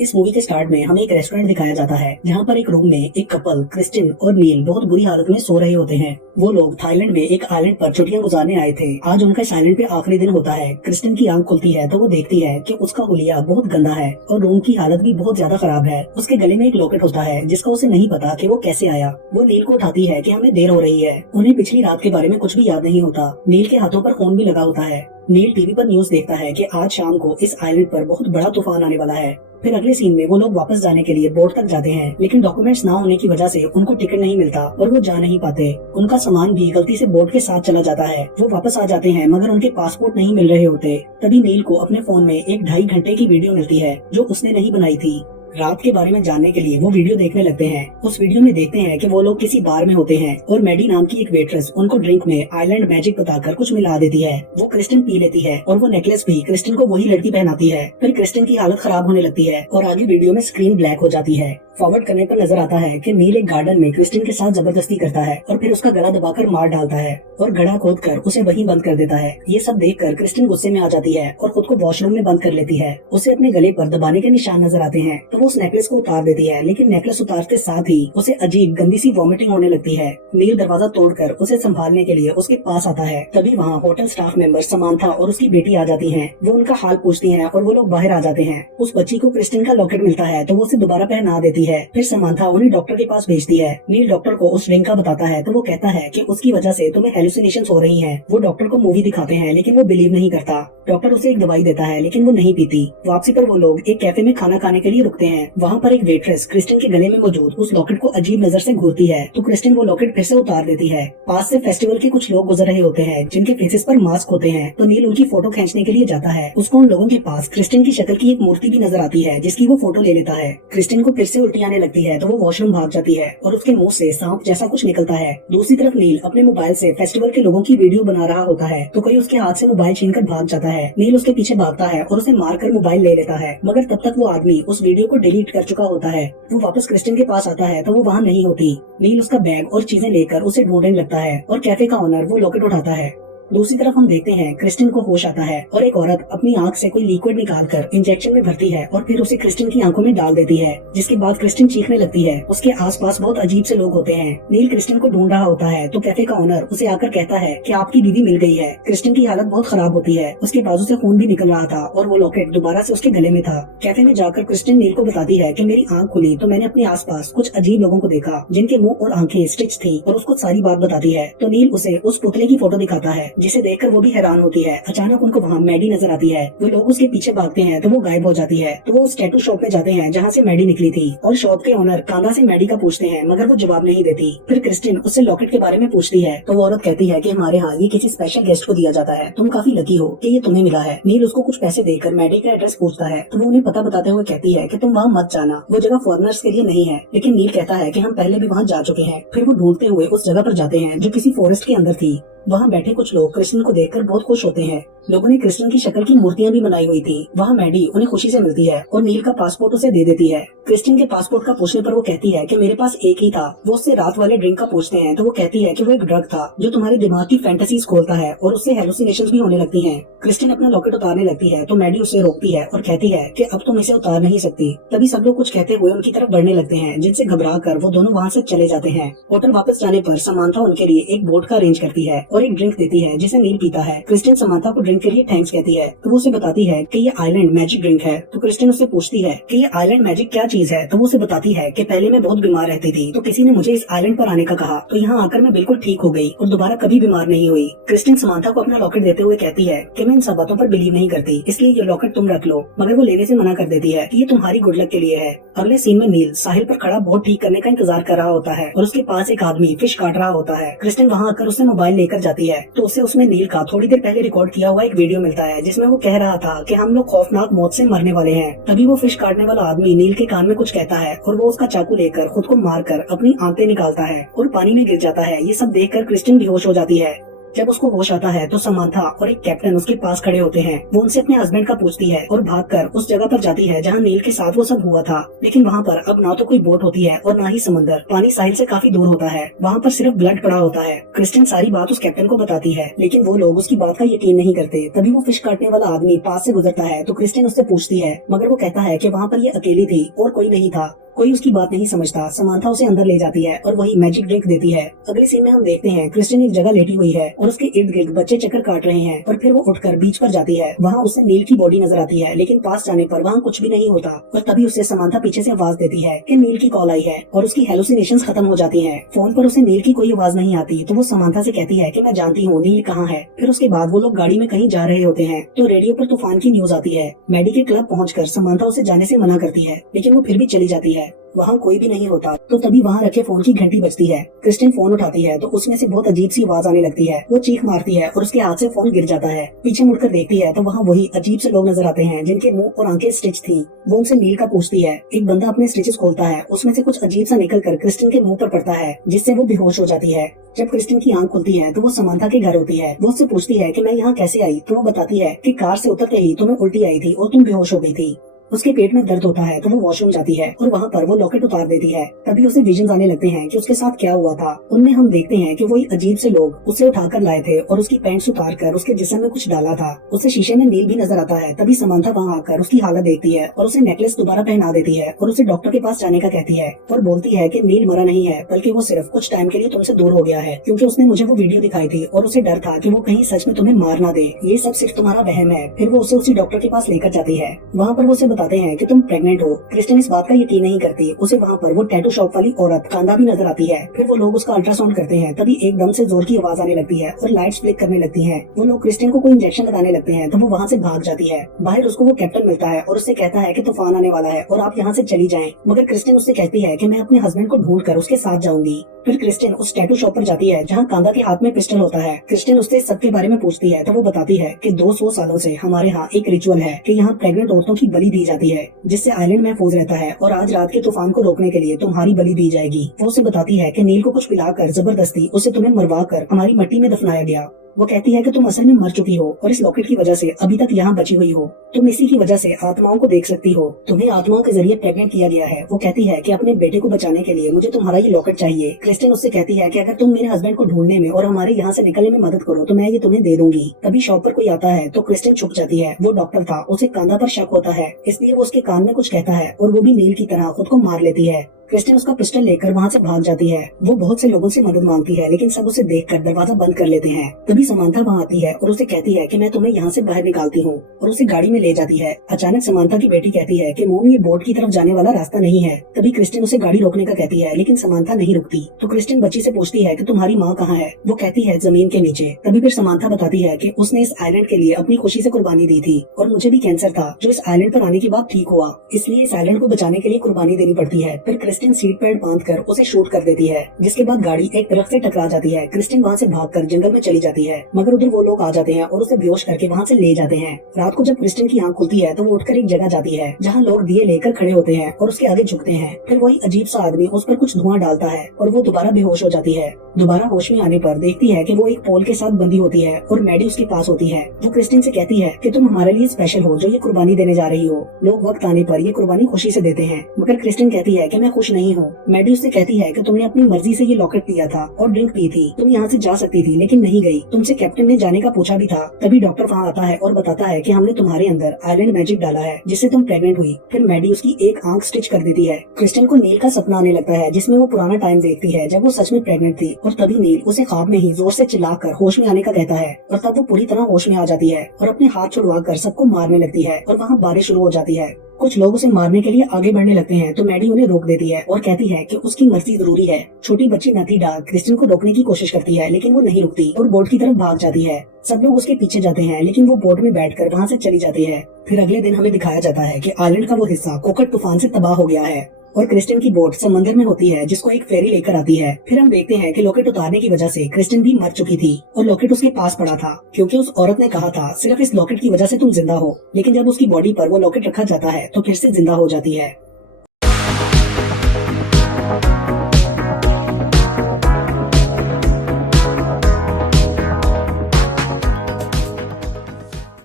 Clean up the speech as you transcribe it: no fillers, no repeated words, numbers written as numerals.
इस मूवी के स्टार्ट में हमें एक रेस्टोरेंट दिखाया जाता है जहाँ पर एक रूम में एक कपल क्रिस्टिन और नील बहुत बुरी हालत में सो रहे होते हैं। वो लोग थाईलैंड में एक आइलैंड पर छुट्टियां गुजारने आए थे। आज उनका इस आइलैंड पे आखिरी दिन होता है। क्रिस्टिन की आंख खुलती है तो वो देखती है कि उसका हुलिया बहुत गंदा है और रूम की हालत भी बहुत ज्यादा खराब है। उसके गले में एक लॉकेट होता है जिसका उसे नहीं पता कि वो कैसे आया। वो नील को उठाती है कि हमें देर हो रही है। उन्हें पिछली रात के बारे में कुछ भी याद नहीं होता। नील के हाथों पर फोन भी लगा होता है। नील टीवी पर न्यूज देखता है कि आज शाम को इस आइलैंड पर बहुत बड़ा तूफान आने वाला है। फिर अगले सीन में वो लोग वापस जाने के लिए बोट तक जाते हैं, लेकिन डॉक्यूमेंट्स ना होने की वजह से उनको टिकट नहीं मिलता और वो जा नहीं पाते। उनका सामान भी गलती से बोट के साथ चला जाता है। वो वापस आ जाते हैं मगर उनके पासपोर्ट नहीं मिल रहे होते। तभी नील को अपने फोन में एक 2.5 घंटे की वीडियो मिलती है जो उसने नहीं बनाई थी। रात के बारे में जानने के लिए वो वीडियो देखने लगते हैं। उस वीडियो में देखते हैं कि वो लोग किसी बार में होते हैं और मैडी नाम की एक वेट्रेस उनको ड्रिंक में आइलैंड मैजिक बताकर कुछ मिला देती है। वो क्रिस्टिन पी लेती है और वो नेकलेस भी क्रिस्टिन को वही लड़की पहनाती है। फिर क्रिस्टिन की हालत खराब होने लगती है और आगे वीडियो में स्क्रीन ब्लैक हो जाती है। फॉरवर्ड करने पर नजर आता है कि नील एक गार्डन में क्रिस्टिन के साथ जबरदस्ती करता है और फिर उसका गला दबाकर मार डालता है और गड्ढा खोदकर उसे वहीं बंद कर देता है। ये सब देखकर क्रिस्टिन गुस्से में आ जाती है और खुद को वॉशरूम में बंद कर लेती है। उसे अपने गले पर दबाने के निशान नजर आते हैं तो वो उस नेकलेस को उतार देती है, लेकिन नेकलेस उतारते साथ ही उसे अजीब गंदी सी वॉमिटिंग होने लगती है। नील दरवाजा तोड़कर उसे संभालने के लिए उसके पास आता है। तभी वहाँ होटल स्टाफ मेंबर समांथा और उसकी बेटी आ जाती हैं। वो उनका हाल पूछती हैं और वो लोग बाहर आ जाते हैं। उस बच्ची को क्रिस्टिन का लॉकेट मिलता है तो वो उसे दोबारा पहना देती है। फिर समांथा उन्हें डॉक्टर के पास भेजती है। नील डॉक्टर को उस रिंग का बताता है तो वो कहता है कि उसकी वजह से तुम्हें हेलुसिनेशंस हो रही हैं। वो डॉक्टर को मूवी दिखाते हैं लेकिन वो बिलीव नहीं करता। डॉक्टर उसे एक दवाई देता है लेकिन वो नहीं पीती। वापसी पर वो लोग एक कैफे में खाना खाने के लिए रुकते हैं। वहाँ पर एक वेट्रेस क्रिस्टिन के गले में मौजूद उस लॉकेट को अजीब नजर से घूरती है तो क्रिस्टिन वो लॉकेट फिर से उतार देती है। पास से फेस्टिवल के कुछ लोग गुजर रहे होते हैं जिनके फेसेस पर मास्क होते हैं तो नील उनकी फोटो खींचने के लिए जाता है। उसको उन लोगों के पास क्रिस्टिन की शक्ल की एक मूर्ति भी नजर आती है जिसकी वो फोटो ले लेता है। क्रिस्टिन को फिर से उल्टी आने लगती है तो वो वॉशरूम भाग जाती है और उसके मुंह से सांप जैसा कुछ निकलता है। दूसरी तरफ नील अपने मोबाइल से फेस्टिवल के लोगों की वीडियो बना रहा होता है तो कोई उसके हाथ से मोबाइल छीनकर भाग जाता है। नील उसके पीछे भागता है और उसे मारकर मोबाइल ले लेता है, मगर तब तक वो आदमी उस वीडियो को डिलीट कर चुका होता है। वो वापस क्रिस्टिन के पास आता है तो वो वहाँ नहीं होती। नील उसका बैग और चीजें लेकर उसे ढूंढने लगता है और कैफे का ओनर वो लॉकेट उठाता है। दूसरी तरफ हम देखते हैं क्रिस्टिन को होश आता है और एक औरत अपनी आंख से कोई लिक्विड निकालकर इंजेक्शन में भरती है और फिर उसे क्रिस्टिन की आंखों में डाल देती है, जिसके बाद क्रिस्टिन चीखने लगती है। उसके आसपास बहुत अजीब से लोग होते हैं। नील क्रिस्टिन को ढूंढ रहा होता है तो कैफे का ओनर उसे आकर कहता है कि आपकी बीवी मिल गई है। क्रिस्टिन की हालत बहुत खराब होती है। उसके बाजू से खून भी निकल रहा था और वो लॉकेट दोबारा से उसके गले में था। कैफे में जाकर क्रिस्टिन नील को बताती है कि मेरी आंख खुली तो मैंने अपने आसपास कुछ अजीब लोगों को देखा जिनके मुंह और आंखें स्टिच थी और उसको सारी बात बताती है। तो नील उसे उस पुतले की फोटो दिखाता है जिसे देखकर वो भी हैरान होती है। अचानक उनको वहाँ मैडी नजर आती है। वो लोग उसके पीछे भागते हैं तो वो गायब हो जाती है। तो वो उस टैटू शॉप में जाते हैं जहाँ से मैडी निकली थी और शॉप के ओनर कांधा से मैडी का पूछते हैं मगर वो जवाब नहीं देती। फिर क्रिस्टिन उससे लॉकेट के बारे में पूछती है तो वो औरत कहती है कि हमारे यहाँ ये किसी स्पेशल गेस्ट को दिया जाता है, तुम काफी लकी हो कि ये तुम्हें मिला है। नील उसको कुछ पैसे देकर मैडी का एड्रेस पूछता है तो वो उन्हें पता बताते हुए कहती है कि तुम वहाँ मत जाना, वो जगह फॉरेनर्स के लिए नहीं है। लेकिन नील कहता है कि हम पहले भी वहाँ जा चुके हैं। फिर वो ढूंढते हुए उस जगह पर जाते हैं जो किसी फॉरेस्ट के अंदर थी। वहाँ बैठे कुछ लोग क्रिस्टिन को देखकर बहुत खुश होते हैं। लोगों ने क्रिस्टिन की शक्ल की मूर्तियां भी बनाई हुई थी। वहाँ मैडी उन्हें खुशी से मिलती है और नील का पासपोर्ट उसे दे देती है। क्रिस्टिन के पासपोर्ट का पूछने पर वो कहती है कि मेरे पास एक ही था। वो उससे रात वाले ड्रिंक का पूछते हैं तो वो कहती है कि वो एक ड्रग था जो तुम्हारे दिमाग की फैंटेसीज खोलता है और उससे हेलुसिनेशंस भी होने लगती हैं। क्रिस्टिन अपना लॉकेट उतारने लगती है तो मैडी उसे रोकती है और कहती है कि अब तुम इसे उतार नहीं सकती। तभी सब लोग कुछ कहते हुए उनकी तरफ बढ़ने लगते हैं, जिनसे घबरा कर वो दोनों वहाँ से चले जाते हैं। होटल वापस जाने पर समांथा उनके लिए एक बोट का अरेंज करती है और एक ड्रिंक देती है जिसे नील पीता है। क्रिस्टिन समांथा को ड्रिंक के लिए थैंक्स कहती है तो वो उसे बताती है कि ये आइलैंड मैजिक ड्रिंक है। तो क्रिस्टिन उससे पूछती है कि ये आइलैंड मैजिक क्या चीज है तो वो उसे बताती है कि पहले मैं बहुत बीमार रहती थी तो किसी ने मुझे इस आइलैंड पर आने का कहा तो यहाँ आकर मैं बिल्कुल ठीक हो गई और दोबारा कभी बीमार नहीं हुई। क्रिस्टिन समांथा को अपना लॉकेट देते हुए कहती है कि मैं इन सब बातों पर बिलीव नहीं करती, इसलिए ये लॉकेट तुम रख लो, मगर वो लेने से मना कर देती है कि ये तुम्हारी गुड लक के लिए है। अगले सीन में नील साहिल पर खड़ा बोट ठीक करने का इंतजार कर रहा होता है और उसके पास एक आदमी फिश काट रहा होता है। क्रिस्टिन वहाँ आकर उससे मोबाइल लेकर जाती है तो उसे उसमें नील का थोड़ी देर पहले रिकॉर्ड किया हुआ एक वीडियो मिलता है जिसमें वो कह रहा था कि हम लोग खौफनाक मौत से मरने वाले हैं। तभी वो फिश काटने वाला आदमी नील के कान में कुछ कहता है और वो उसका चाकू लेकर खुद को मारकर अपनी आंतें निकालता है और पानी में गिर जाता है। ये सब देखकर क्रिस्टिन बेहोश हो जाती है। जब उसको होश आता है तो समांथा और एक कैप्टन उसके पास खड़े होते हैं। वो उनसे अपने हस्बैंड का पूछती है और भागकर उस जगह पर जाती है जहाँ नील के साथ वो सब हुआ था। लेकिन वहाँ पर अब ना तो कोई बोट होती है और ना ही समंदर, पानी साहिल से काफी दूर होता है। वहाँ पर सिर्फ ब्लड पड़ा होता है। क्रिस्टिन सारी बात उस कैप्टन को बताती है, लेकिन वो लोग उसकी बात का यकीन नहीं करते। तभी वो फिश काटने वाला आदमी पास से गुजरता है तो क्रिस्टिन उससे पूछती है, मगर वो कहता है कि वहाँ पर ये अकेली थी और कोई नहीं था। कोई उसकी बात नहीं समझता। समांथा उसे अंदर ले जाती है और वही मैजिक ड्रिंक देती है। अगले सीन में हम देखते हैं क्रिस्टिन एक जगह लेटी हुई है और उसके इर्द गिर्द बच्चे चक्कर काट रहे हैं और फिर वो उठकर बीच पर जाती है। वहाँ उसे नील की बॉडी नजर आती है, लेकिन पास जाने पर वहाँ कुछ भी नहीं होता। और तभी उसे समांथा पीछे से आवाज देती है कि नील की कॉल आई है और उसकी हेलुसिनेशंस खत्म हो जाती है। फोन पर उसे नील की कोई आवाज नहीं आती तो वो समांथा से कहती है कि मैं जानती हूँ नील कहाँ है। फिर उसके बाद वो लोग गाड़ी में कहीं जा रहे होते हैं तो रेडियो पर तूफान की न्यूज आती है। मैडी के क्लब पहुंचकर समांथा उसे जाने से मना करती है, लेकिन वो फिर भी चली जाती है। वहाँ कोई भी नहीं होता तो तभी वहाँ रखे फोन की घंटी बजती है। क्रिस्टिन फोन उठाती है तो उसमें से बहुत अजीब सी आवाज आने लगती है। वो चीख मारती है और उसके हाथ से फोन गिर जाता है। पीछे मुड़कर देखती है तो वहाँ वही अजीब से लोग नजर आते हैं जिनके मुंह और आंखें स्टिच थी। वो उनसे नील का पूछती है। एक बंदा अपने स्टिचेस खोलता है, उसमें से कुछ अजीब सा निकल कर क्रिस्टिन के मुंह पर पड़ता है, जिससे वो बेहोश हो जाती है। जब क्रिस्टिन की आंख खुलती है तो वो समांथा के घर होती है। वो उससे पूछती है कि मैं यहाँ कैसे आई, तो वो बताती है कि कार से उतरते ही तुम्हें उल्टी आई थी और तुम बेहोश हो गई थी। उसके पेट में दर्द होता है तो वो वॉशरूम जाती है और वहाँ पर वो लॉकेट उतार देती है। तभी उसे विजन्स आने लगते हैं कि उसके साथ क्या हुआ था। उनमें हम देखते हैं कि वही अजीब से लोग उसे उठाकर लाए थे और उसकी पैंट्स उतार कर उसके जिस्म में कुछ डाला था। उसे शीशे में नील भी नजर आता है। तभी समांथा वहाँ आकर उसकी हालत देखती है और उसे नेकलेस दोबारा पहना देती है और उसे डॉक्टर के पास जाने का कहती है और बोलती है कि नील मरा नहीं है, बल्कि वो सिर्फ कुछ टाइम के लिए तुमसे दूर हो गया है, क्योंकि उसने मुझे वो वीडियो दिखाई थी और उसे डर था कि वो कहीं सच में तुम्हें मार ना दे। ये सब सिर्फ तुम्हारा वहम है। फिर वो उसे उसी डॉक्टर के पास लेकर जाती है। वहाँ पर वो उसे बताते हैं कि तुम प्रेग्नेंट हो। क्रिस्टिन इस बात का यकीन नहीं करती। उसे वहाँ पर वो टैटू शॉप वाली औरत कांदा भी नजर आती है। फिर वो लोग उसका अल्ट्रासाउंड करते हैं। तभी एकदम से जोर की आवाज आने लगती है और लाइट्स फ्लिक करने लगती हैं। वो लोग क्रिस्टिन को कोई इंजेक्शन लगाने लगते हैं तो वो वहाँ से भाग जाती है। बाहर उसको वो कैप्टन मिलता है और उससे कहता है कि तूफान आने वाला है और आप यहाँ से चली जाएं। मगर क्रिस्टिन उससे कहती है कि मैं अपने हस्बैंड को ढूंढ कर उसके साथ जाऊंगी। फिर क्रिस्टिन उस टैटू शॉप पर जाती है जहाँ कांदा के हाथ में पिस्टल होता है। क्रिस्टिन उससे सबके बारे में पूछती है तो वो बताती है कि 200 सालों से हमारे यहाँ एक रिचुअल है कि यहाँ प्रेग्नेंट औरतों की बलि दी जाती है, जिससे आइलैंड महफूज रहता है और आज रात के तूफान को रोकने के लिए तुम्हारी बलि दी जाएगी। वो उसे बताती है कि नील को कुछ पिलाकर जबरदस्ती उसे तुम्हें मरवा कर हमारी मिट्टी में दफनाया गया। वो कहती है कि तुम असल में मर चुकी हो और इस लॉकेट की वजह से अभी तक यहाँ बची हुई हो। तुम इसी की वजह से आत्माओं को देख सकती हो। तुम्हें आत्माओं के जरिए प्रेग्नेंट किया गया है। वो कहती है कि अपने बेटे को बचाने के लिए मुझे तुम्हारा ये लॉकेट चाहिए। क्रिस्टिन उससे कहती है कि अगर तुम मेरे हस्बैंड को ढूंढने में और हमारे यहाँ से निकलने में मदद करो तो मैं ये तुम्हें दे दूंगी। तभी शॉप पर कोई आता है तो क्रिस्टिन छुप जाती है। वो डॉक्टर था। उसे कांदा पर शक होता है, इसलिए वो उसके कान में कुछ कहता है और वो भी नील की तरह खुद को मार लेती है। क्रिस्टिन उसका पिस्टल लेकर वहाँ से भाग जाती है। वो बहुत से लोगों से मदद मांगती है, लेकिन सब उसे देखकर दरवाजा बंद कर लेते हैं। तभी समांथा वहाँ आती है और उसे कहती है कि मैं तुम्हें यहाँ से बाहर निकालती हूँ और उसे गाड़ी में ले जाती है। अचानक समांथा की बेटी कहती है कि मोम, ये बोट की तरफ जाने वाला रास्ता नहीं है। तभी क्रिस्टिन उसे गाड़ी रोकने का कहती है, लेकिन समांथा नहीं रुकती। तो क्रिस्टिन बच्ची से पूछती है कि तुम्हारी माँ कहाँ है। वो कहती है जमीन के नीचे। तभी फिर समांथा बताती है कि उसने इस आइलैंड के लिए अपनी खुशी से कुर्बानी दी थी और मुझे भी कैंसर था जो इस आइलैंड पर आने के बाद ठीक हुआ, इसलिए इस आइलैंड को बचाने के लिए कुर्बानी देनी पड़ती है। फिर क्रिस्टिन सीट बेल्ट कर उसे शूट कर देती है, जिसके बाद गाड़ी एक दरख्त से टकरा जाती है। क्रिस्टिन वहाँ से भागकर जंगल में चली जाती है, मगर उधर वो लोग आ जाते हैं और उसे बेहोश करके वहाँ से ले जाते हैं। रात को जब क्रिस्टिन की आंख खुलती है तो वो उठकर एक जगह जाती है जहाँ लोग दिए लेकर खड़े होते हैं और उसके आगे झुकते हैं। फिर वही अजीब सा आदमी उस पर कुछ धुआं डालता है और वो दोबारा बेहोश हो जाती है। दोबारा होश में आने पर देखती है कि वो एक पोल के साथ बंधी होती है और मैडी उसके पास होती है। वो क्रिस्टिन से कहती है कि तुम हमारे लिए स्पेशल हो जो ये कुर्बानी देने जा रही हो। लोग वक्त आने पर ये कुर्बानी खुशी से देते हैं, मगर क्रिस्टिन कहती है कि मैं खुश नहीं हूँ। मैडी उससे कहती है कि तुमने अपनी मर्जी से ये लॉकेट लिया था और ड्रिंक पी थी। तुम यहाँ से जा सकती थी लेकिन नहीं गई। तुमसे कैप्टन ने जाने का पूछा भी था। तभी डॉक्टर वहाँ आता है और बताता है कि हमने तुम्हारे अंदर आइलैंड मैजिक डाला है जिससे तुम प्रेग्नेंट हुई। फिर मैडी उसकी एक आंख स्टिच कर देती है। क्रिस्टिन को नील का सपना आने लगता है जिसमें वो पुराना टाइम देखती है जब वो सच में प्रेग्नेंट थी और तभी नील उसे ख्वाब में ही जोर से चिल्लाकर होश में आने का कहता है और तब वो पूरी तरह होश में आ जाती है और अपने हाथ छुड़वाकर सबको मारने लगती है और वहाँ बारिश शुरू हो जाती है। कुछ लोग उसे मारने के लिए आगे बढ़ने लगते हैं तो मैडी उन्हें रोक देती है और कहती है कि उसकी मर्जी जरूरी है। छोटी बच्ची नथीडा क्रिस्टिन को रोकने की कोशिश करती है, लेकिन वो नहीं रुकती और बोट की तरफ भाग जाती है। सब लोग उसके पीछे जाते हैं, लेकिन वो बोट में बैठकर वहाँ से चली जाती है। फिर अगले दिन हमें दिखाया जाता है कि आइलैंड का वो हिस्सा कोकट तूफान से तबाह हो गया है और क्रिस्टिन की बोट समंदर में होती है जिसको एक फेरी लेकर आती है। फिर हम देखते हैं कि लॉकेट उतारने की वजह से क्रिस्टिन भी मर चुकी थी और लॉकेट उसके पास पड़ा था, क्योंकि उस औरत ने कहा था सिर्फ इस लॉकेट की वजह से तुम जिंदा हो। लेकिन जब उसकी बॉडी पर वो लॉकेट रखा जाता है तो फिर से जिंदा हो जाती है।